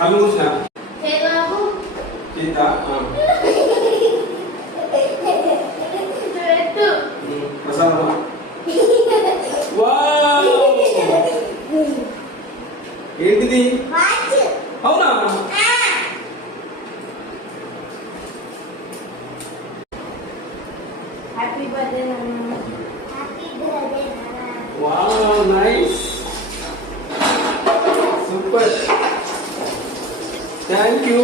కళ్ళు మూసిన బాబు చేత ప్రసాదమా వావ్ ఏంటిది అవునా హ్యాపీ బర్త్డే నాన్న హ్యాపీ బర్త్డే నాన్న wow nice super thank you